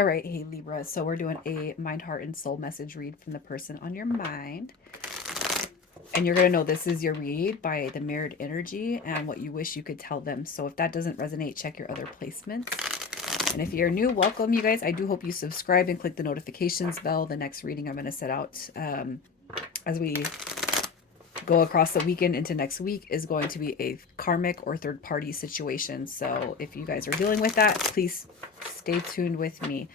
All right, hey Libra. So we're doing a mind, heart, and soul message read from the person on your mind. And you're going to know this is your read by the mirrored energy and what you wish you could tell them. So if that doesn't resonate, check your other placements. And if you're new, welcome, you guys. I do hope you subscribe and click the notifications bell. The next reading I'm going to set out as we go across the weekend into next week is going to be a karmic or third party situation. So if you guys are dealing with that, please stay tuned with me.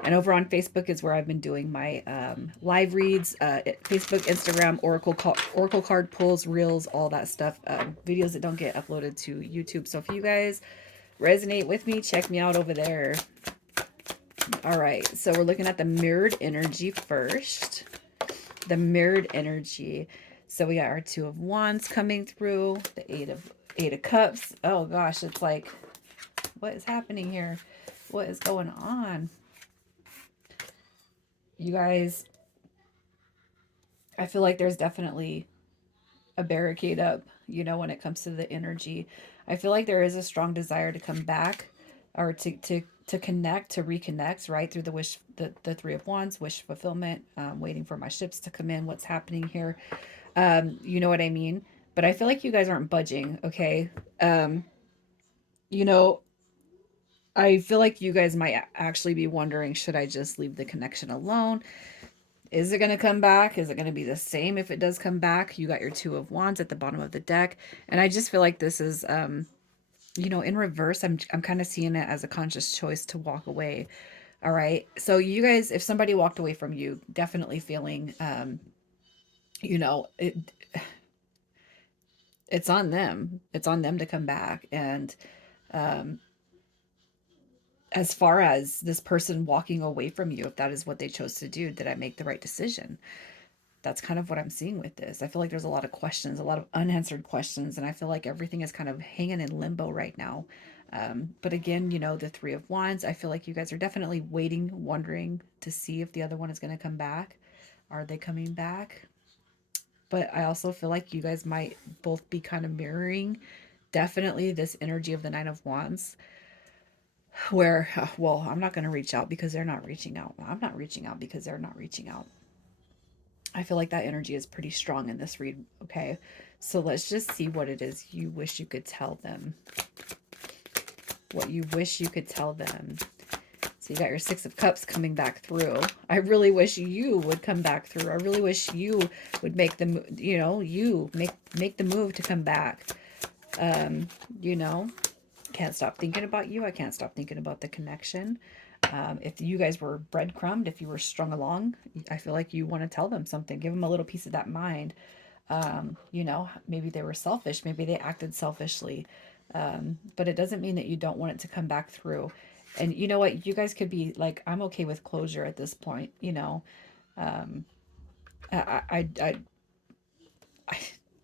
And over on Facebook is where I've been doing my live reads, Facebook, Instagram, Oracle card pulls, reels, all that stuff, videos that don't get uploaded to YouTube. So if you guys resonate with me, check me out over there. All right, so we're looking at the mirrored energy first. The mirrored energy. So we got our Two of Wands coming through, the Eight of Cups. Oh gosh, it's like, what is happening here? What is going on? You guys, I feel like there's definitely a barricade up, when it comes to the energy. I feel like there is a strong desire to come back or to connect, to reconnect, right? Through the Three of Wands, wish fulfillment, waiting for my ships to come in, what's happening here. You know what I mean? But I feel like you guys aren't budging, okay? Um, you know, I feel like you guys might actually be wondering, should I just leave the connection alone? Is it going to come back? Is it going to be the same if it does come back? You got your Two of Wands at the bottom of the deck. And I just feel like this is, in reverse. I'm kind of seeing it as a conscious choice to walk away. All right. So you guys, if somebody walked away from you, definitely feeling, you know, it, it's on them. It's on them to come back. And um, as far as this person walking away from you, if that is what they chose to do, did I make the right decision? That's kind of what I'm seeing with this. I feel like there's a lot of questions, a lot of unanswered questions, and I feel like everything is kind of hanging in limbo right now. But again, the Three of Wands, I feel like you guys are definitely waiting, wondering to see if the other one is going to come back. Are they coming back? But I also feel like you guys might both be kind of mirroring definitely this energy of the Nine of Wands, where, well, I'm not going to reach out because they're not reaching out. I'm not reaching out because they're not reaching out. I feel like that energy is pretty strong in this read. Okay. So let's just see what it is you wish you could tell them. What you wish you could tell them. So you got your Six of Cups coming back through. I really wish you would come back through. I really wish you would make the, you make the move to come back. Um, you know, can't stop thinking about you. I can't stop thinking about the connection. If you guys were breadcrumbed, if you were strung along, I feel like you want to tell them something. Give them a little piece of that mind. Maybe they were selfish. Maybe they acted selfishly. But it doesn't mean that you don't want it to come back through. And you know what? You guys could be like, I'm okay with closure at this point. Um, I, I, I,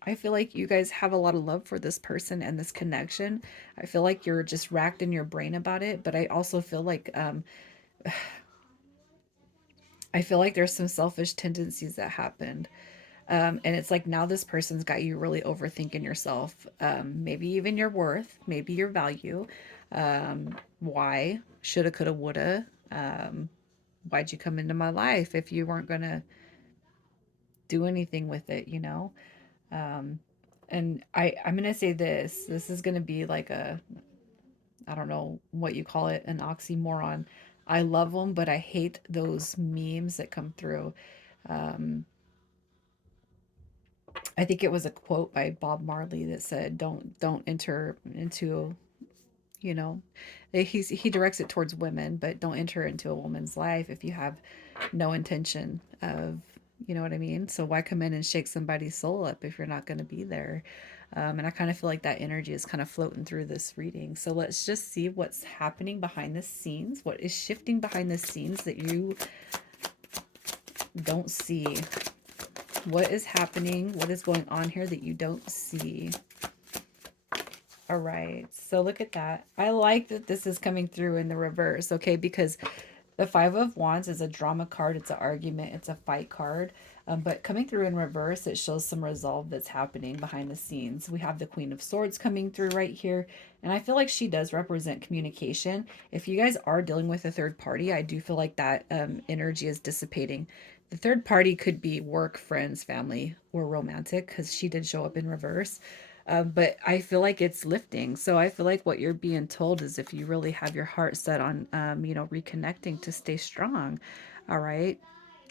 I feel like you guys have a lot of love for this person and this connection. I feel like you're just racked in your brain about it. But I also feel like, I feel like there's some selfish tendencies that happened. And it's like now this person's got you really overthinking yourself, maybe even your worth, maybe your value. Why? Shoulda, coulda, woulda. Why'd you come into my life if you weren't going to do anything with it? Um, and I'm going to say this. This is going to be like I don't know what you call it, an oxymoron. I love them, but I hate those memes that come through. Um, I think it was a quote by Bob Marley that said, "Don't enter into, you know, he directs it towards women, but don't enter into a woman's life if you have no intention of, you know what I mean? So why come in and shake somebody's soul up if you're not going to be there?" And I kind of feel like that energy is kind of floating through this reading. So let's just see what's happening behind the scenes, what is shifting behind the scenes that you don't see. What is happening? What is going on here that you don't see? All right. So look at that. I like that this is coming through in the reverse, okay? Because the Five of Wands is a drama card. It's an argument. It's a fight card. But coming through in reverse, it shows some resolve that's happening behind the scenes. We have the Queen of Swords coming through right here. And I feel like she does represent communication. If you guys are dealing with a third party, I do feel like that energy is dissipating. The third party could be work, friends, family, or romantic, because she did show up in reverse. But I feel like it's lifting. So I feel like what you're being told is if you really have your heart set on, reconnecting to stay strong, all right,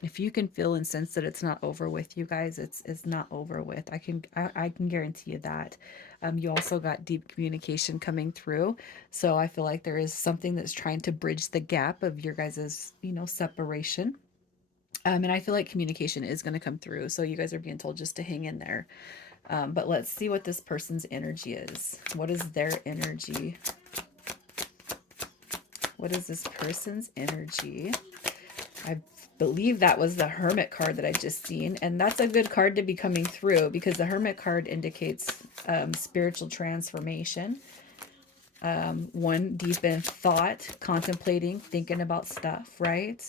if you can feel and sense that it's not over with, you guys, it's not over with. I can guarantee you that. You also got deep communication coming through, so I feel like there is something that's trying to bridge the gap of your guys's separation. And I feel like communication is going to come through, so you guys are being told just to hang in there. But let's see what this person's energy is. What is their energy? What is this person's energy? I believe that was the Hermit card that I just seen. And that's a good card to be coming through because the Hermit card indicates spiritual transformation. One deep in thought, contemplating, thinking about stuff, right?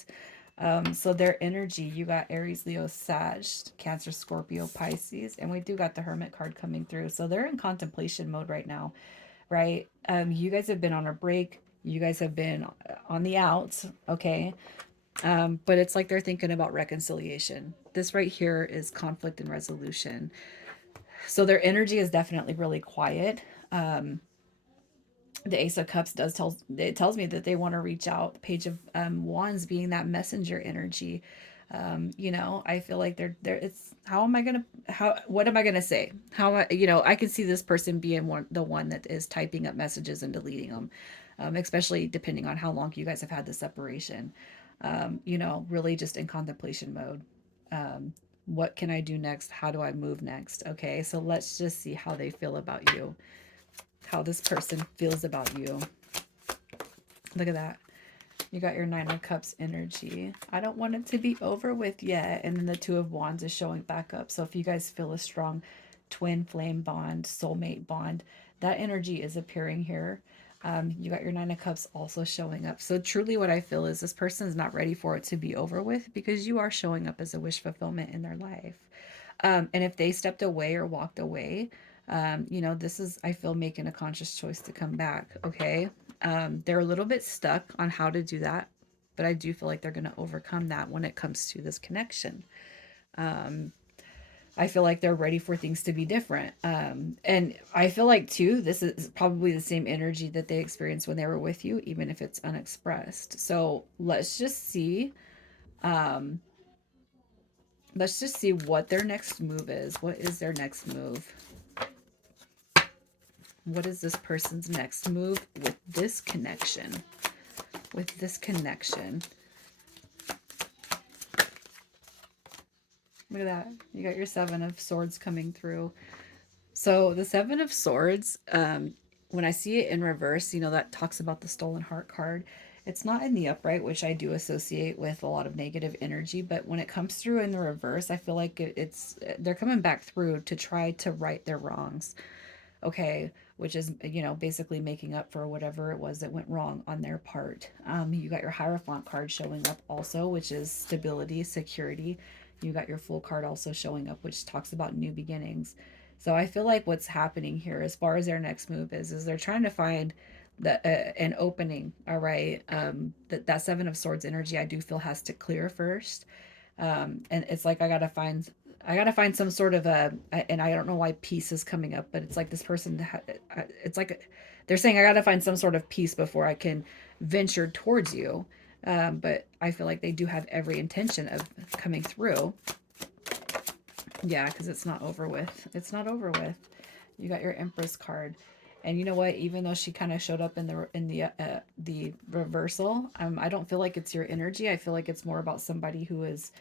So their energy, you got Aries, Leo, Sag, Cancer, Scorpio, Pisces, and we do got the Hermit card coming through. So they're in contemplation mode right now, right? You guys have been on a break. You guys have been on the outs, okay? But it's like they're thinking about reconciliation. This right here is conflict and resolution. So their energy is definitely really quiet. Um, the Ace of Cups tells me that they want to reach out. The Page of Wands being that messenger energy. I feel like they're it's how am I gonna how what am I gonna say? I can see this person being the one that is typing up messages and deleting them, especially depending on how long you guys have had the separation. Really just in contemplation mode. What can I do next? How do I move next? Okay, so let's just see how they feel about you, how this person feels about you. Look at that. You got your Nine of Cups energy. I don't want it to be over with yet. And then the Two of Wands is showing back up. So if you guys feel a strong twin flame bond, soulmate bond, that energy is appearing here. You got your Nine of Cups also showing up. So truly what I feel is this person is not ready for it to be over with because you are showing up as a wish fulfillment in their life. And if they stepped away or walked away, this is, I feel, making a conscious choice to come back. Okay. They're a little bit stuck on how to do that, but I do feel like they're going to overcome that when it comes to this connection. I feel like they're ready for things to be different. And I feel like, too, this is probably the same energy that they experienced when they were with you, even if it's unexpressed. So um, let's just see what their next move is. What is their next move? What is this person's next move with this connection? With this connection. Look at that. You got your Seven of Swords coming through. So the Seven of Swords, when I see it in reverse, that talks about the stolen heart card. It's not in the upright, which I do associate with a lot of negative energy. But when it comes through in the reverse, I feel like they're coming back through to try to right their wrongs. Okay, which is basically making up for whatever it was that went wrong on their part. You got your Hierophant card showing up also, which is stability, security. You got your Fool card also showing up, which talks about new beginnings. So I feel like what's happening here as far as their next move is they're trying to find an opening. All right, that Seven of Swords energy I do feel has to clear first. And it's like I gotta find some sort of and I don't know why peace is coming up, but it's like this person it's like they're saying I gotta find some sort of peace before I can venture towards you. But I feel like they do have every intention of coming through. Yeah, because it's not over with. It's not over with. You got your Empress card. And you know what? Even though she kind of showed up in the reversal, I don't feel like it's your energy. I feel like it's more about somebody who is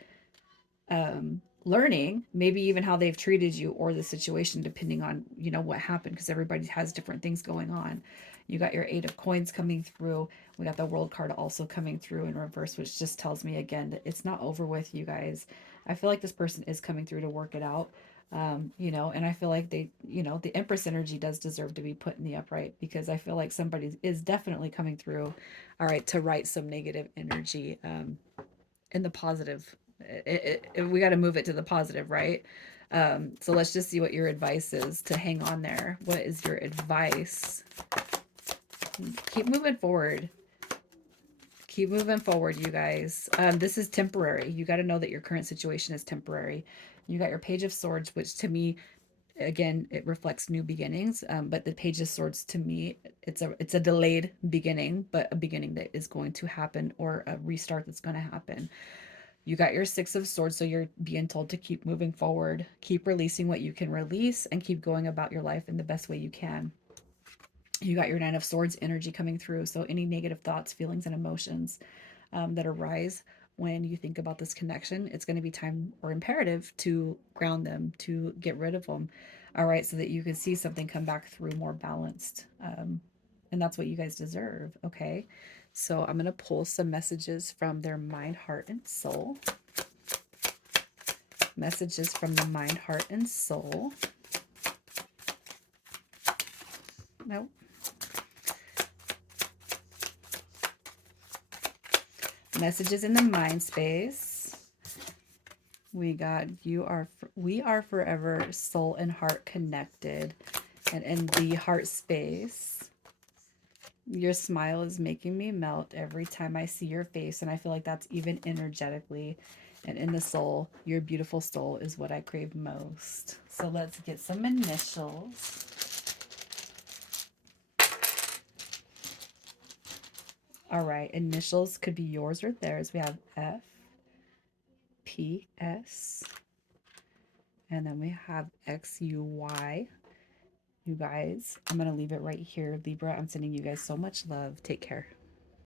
learning, maybe even how they've treated you or the situation, depending on what happened, because everybody has different things going on. You got your Eight of Coins coming through. We got the World card also coming through in reverse, which just tells me again that it's not over with, you guys. I feel like this person is coming through to work it out. And I feel like the Empress energy does deserve to be put in the upright, because I feel like somebody is definitely coming through, all right, to right some negative energy in the positive We got to move it to the positive, right? So let's just see what your advice is to hang on there. What is your advice? Keep moving forward. Keep moving forward, you guys. This is temporary. You got to know that your current situation is temporary. You got your Page of Swords, which to me, again, it reflects new beginnings. But the Page of Swords to me, it's a delayed beginning, but a beginning that is going to happen, or a restart that's going to happen. You got your Six of Swords, so you're being told to keep moving forward, keep releasing what you can release, and keep going about your life in the best way you can. You got your Nine of Swords energy coming through, so any negative thoughts, feelings, and emotions that arise when you think about this connection, it's going to be time or imperative to ground them, to get rid of them. All right, so that you can see something come back through more balanced. And that's what you guys deserve. Okay, so I'm going to pull some messages from their mind, heart, and soul. Messages from the mind, heart, and soul. Nope. Messages in the mind space. We got we are forever soul and heart connected. And in the heart space, your smile is making me melt every time I see your face. And I feel like that's even energetically. And in the soul, your beautiful soul is what I crave most. So let's get some initials. All right, initials could be yours or theirs. We have F, P, S, and then we have X, U, Y. You guys, I'm going to leave it right here. Libra, I'm sending you guys so much love. Take care.